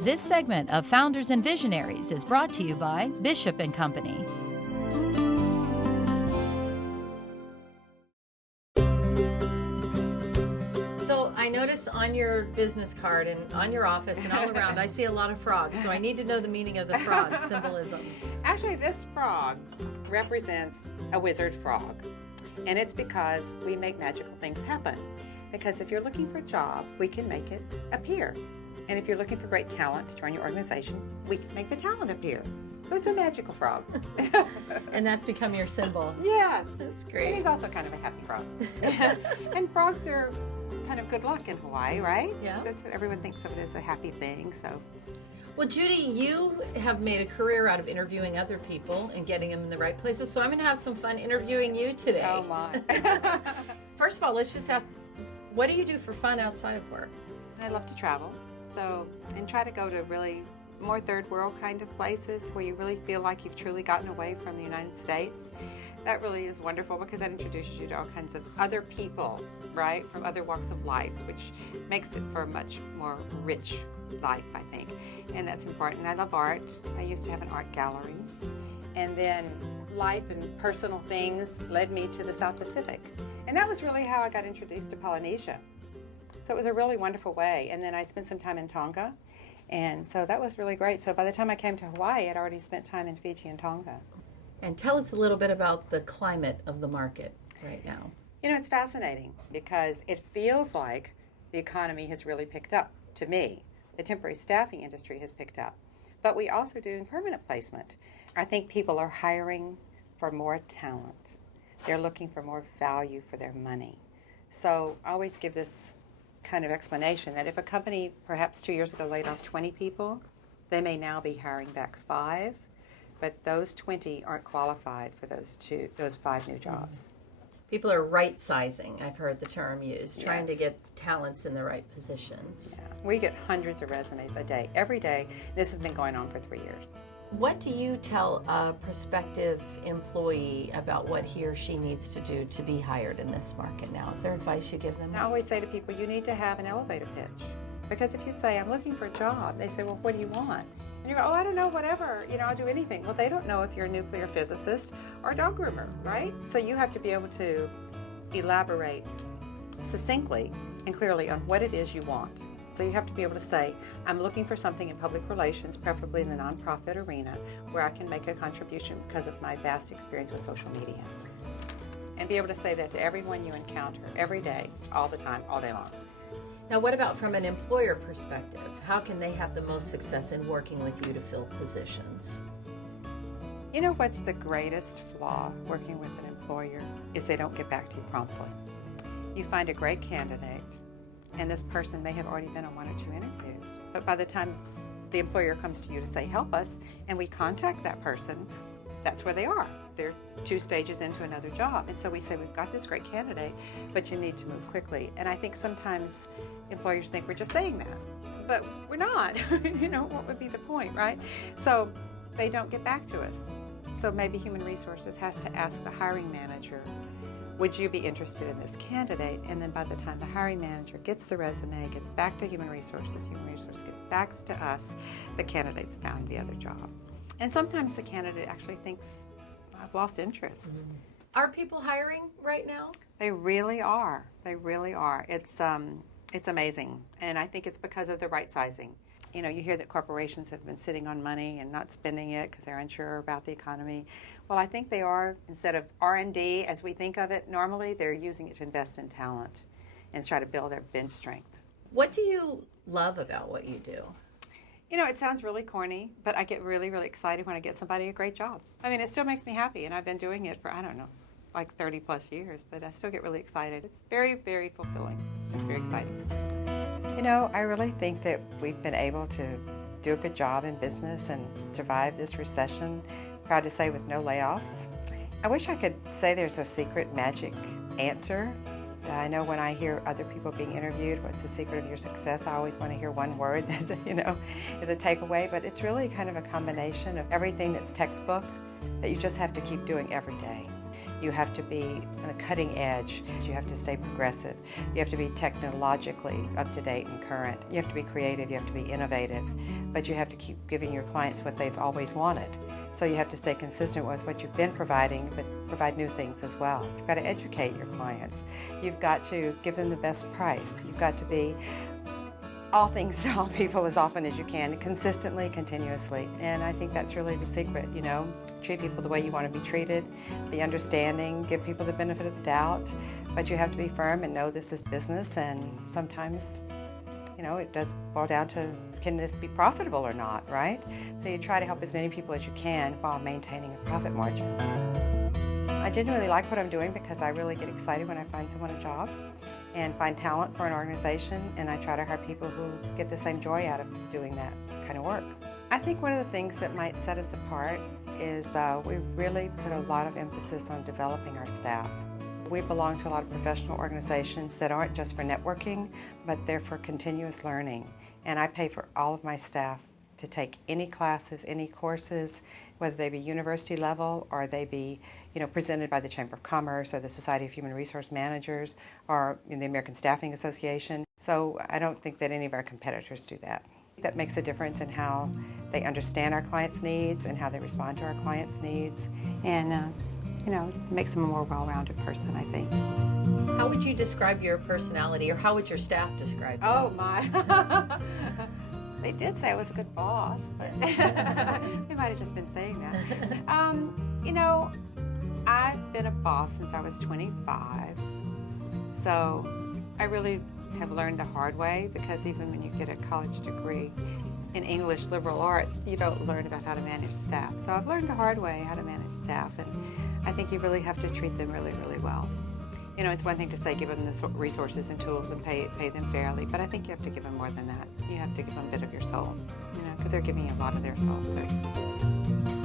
This segment of Founders and Visionaries is brought to you by Bishop and Company. So I notice on your business card and on your office and all around, I see a lot of frogs. So I need to know the meaning of the frog symbolism. Actually, this frog represents a wizard frog. And it's because we make magical things happen. Because if you're looking for a job, we can make it appear. And if you're looking for great talent to join your organization, we can make the talent appear. So it's a magical frog. And that's become your symbol. Yes. That's great. And he's also kind of a happy frog. And frogs are kind of good luck in Hawaii, right? Yeah. That's what everyone thinks of it as a happy thing. So. Well, Judy, you have made a career out of interviewing other people and getting them in the right places. So I'm going to have some fun interviewing you today. Oh, my. First of all, let's just ask, what do you do for fun outside of work? I love to travel. And try to go to really more third world kind of places where you really feel like you've truly gotten away from the United States. That really is wonderful because that introduces you to all kinds of other people, right, from other walks of life, which makes it for a much more rich life, I think. And that's important. I love art. I used to have an art gallery. And then life and personal things led me to the South Pacific. And that was really how I got introduced to Polynesia. So it was a really wonderful way. And then I spent some time in Tonga. And so that was really great. So by the time I came to Hawaii, I'd already spent time in Fiji and Tonga. And tell us a little bit about the climate of the market right now. You know, it's fascinating because it feels like the economy has really picked up to me. The temporary staffing industry has picked up. But we also do permanent placement. I think people are hiring for more talent. They're looking for more value for their money. So I always give this kind of explanation that if a company perhaps 2 years ago laid off 20 people, they may now be hiring back 5, but those 20 aren't qualified for those 5 new jobs. People are right-sizing, I've heard the term used, trying to Yes. get talents in the right positions. Yeah. We get hundreds of resumes a day, every day. This has been going on for 3 years. What do you tell a prospective employee about what he or she needs to do to be hired in this market now? Is there advice you give them? And I always say to people, you need to have an elevator pitch. Because if you say, I'm looking for a job, they say, well, what do you want? And you go, oh, I don't know, whatever. I'll do anything. Well, they don't know if you're a nuclear physicist or a dog groomer, right? So you have to be able to elaborate succinctly and clearly on what it is you want. So you have to be able to say, I'm looking for something in public relations, preferably in the nonprofit arena, where I can make a contribution because of my vast experience with social media. And be able to say that to everyone you encounter every day, all the time, all day long. Now, what about from an employer perspective? How can they have the most success in working with you to fill positions? You know what's the greatest flaw working with an employer is they don't get back to you promptly. You find a great candidate, and this person may have already been on 1 or 2 interviews. But by the time the employer comes to you to say, help us, and we contact that person, that's where they are. They're 2 stages into another job. And so we say, we've got this great candidate, but you need to move quickly. And I think sometimes employers think we're just saying that, but we're not. What would be the point, right? So they don't get back to us. So maybe Human Resources has to ask the hiring manager, would you be interested in this candidate? And then by the time the hiring manager gets the resume, gets back to Human Resources gets back to us, the candidate's found the other job. And sometimes the candidate actually thinks, I've lost interest. Mm-hmm. Are people hiring right now? They really are. They really are. It's amazing. And I think it's because of the right sizing. You hear that corporations have been sitting on money and not spending it because they're unsure about the economy. Well, I think they are, instead of R&D as we think of it normally, they're using it to invest in talent and try to build their bench strength. What do you love about what you do? It sounds really corny, but I get really, really excited when I get somebody a great job. I mean, it still makes me happy, and I've been doing it for, 30 plus years, but I still get really excited. It's very, very fulfilling. It's very exciting. I really think that we've been able to do a good job in business and survive this recession, proud to say with no layoffs. I wish I could say there's a secret magic answer. I know when I hear other people being interviewed, what's the secret of your success? I always want to hear one word that, is a takeaway, but it's really kind of a combination of everything that's textbook that you just have to keep doing every day. You have to be on the cutting edge. You have to stay progressive. You have to be technologically up to date and current. You have to be creative. You have to be innovative. But you have to keep giving your clients what they've always wanted. So you have to stay consistent with what you've been providing, but provide new things as well. You've got to educate your clients. You've got to give them the best price. You've got to be all things to all people as often as you can, consistently, continuously. And I think that's really the secret, you know. Treat people the way you want to be treated, be understanding, give people the benefit of the doubt, but you have to be firm and know this is business, and sometimes, you know, it does boil down to, can this be profitable or not, right? So you try to help as many people as you can while maintaining a profit margin. I genuinely like what I'm doing because I really get excited when I find someone a job and find talent for an organization, and I try to hire people who get the same joy out of doing that kind of work. I think one of the things that might set us apart is we really put a lot of emphasis on developing our staff. We belong to a lot of professional organizations that aren't just for networking, but they're for continuous learning. And I pay for all of my staff to take any classes, any courses, whether they be university level or they be, you know, presented by the Chamber of Commerce or the Society of Human Resource Managers or the American Staffing Association. So I don't think that any of our competitors do that. That makes a difference in how they understand our clients' needs and how they respond to our clients' needs. And, you know, it makes them a more well-rounded person, I think. How would you describe your personality, or how would your staff describe you? Oh, my. They did say I was a good boss, but they might have just been saying that. You know, I've been a boss since I was 25, so I really have learned the hard way, because even when you get a college degree in English liberal arts, you don't learn about how to manage staff. So I've learned the hard way how to manage staff, and I think you really have to treat them really, really well. You know, it's one thing to say give them the resources and tools and pay them fairly, but I think you have to give them more than that. You have to give them a bit of your soul, you know, because they're giving you a lot of their soul too.